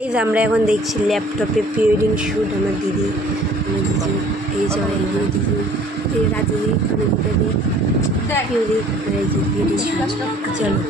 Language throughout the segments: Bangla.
এই যে আমরা এখন দেখছি ল্যাপটপে প্রি ওয়েডিং শ্যুট আমার দিদি এই যে দিদি এই রাজদি অনেকটা দিদি এই যে প্রি ওয়েডিং শ্যুট চলো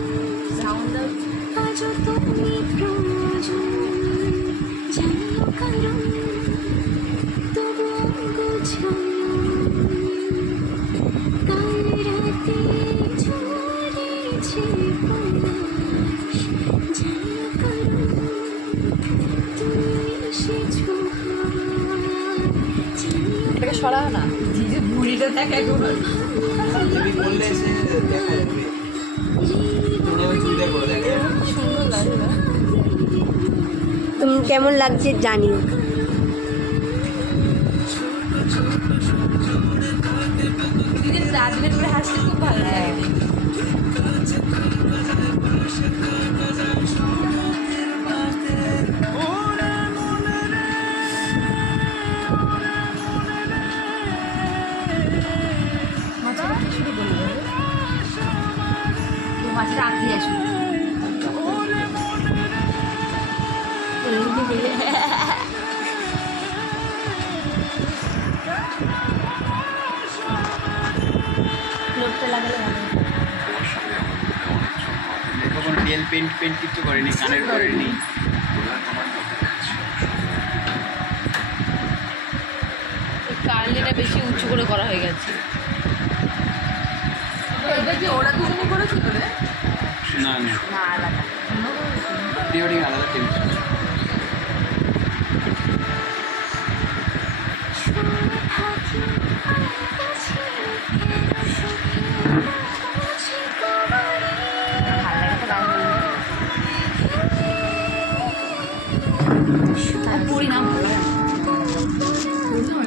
সরাও না যে বুড়িটা দেখ একবার তুমি বললে এসে দেখা যাবে সুন্দর লাগে না তুমি কেমন লাগছে জানিও দিদির রাজনের করে হাসতে খুব ভালো লাগে মাছটা আঁকিয়ে আসবে লোকটা লাগালে দেখো কোনো রিয়েল পেন্ট কিছু করেনি কানের করেনি কার্লিটা বেশি উঁচু করে করা হয়ে গেছে এটা কি ওরা দুজনে করেছিল রে না না না আলাদা প্রি ওয়েডিং আলাদা টিম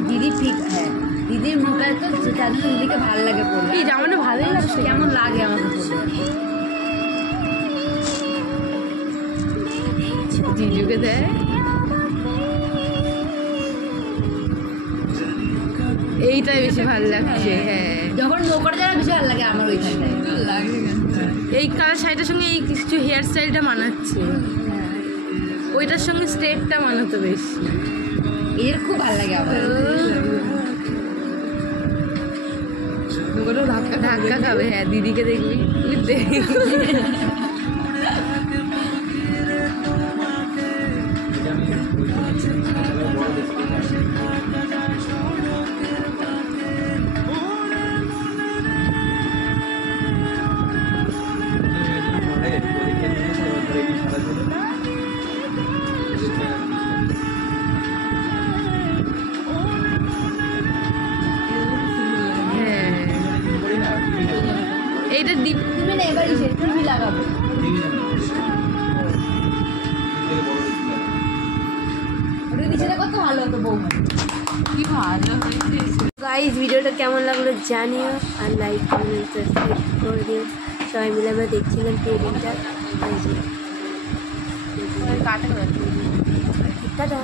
দিদি ঠিক হ্যাঁ দিদির মুখটা তো তার জন্য দিদিকে ভালো লাগে পড়লে এই জামাটা ভালোই লাগছে কেমন লাগে আমাকে জিজুকে দেয় এইটাই বেশি ভালো লাগছে হ্যাঁ যখন নৌকার যারা বেশি ভালো লাগে আমার ওইখানটায় এই কালার শাড়িটার সঙ্গে এই কিছু হেয়ার স্টাইলটা মানাচ্ছে ওইটার সঙ্গে স্ট্রেটটা মানাতো বেশি এর খুব ভালো লাগে আমার ধাক্কা খাবে হ্যাঁ দিদিকে দেখবি এইটা দিবি না এবারই সে টিভি লাগাবো ওটা নিচেটা কত ভালো হতো বৌমা কি ভালো হয়েছে গাইস ভিডিওটা কেমন লাগলো জানিও আর লাইক কমেন্ট সাবস্ক্রাইব করে দিও সবাই মিলে আমরা দেখছিলাম প্রি ওয়েডিংটা কাটা টাটা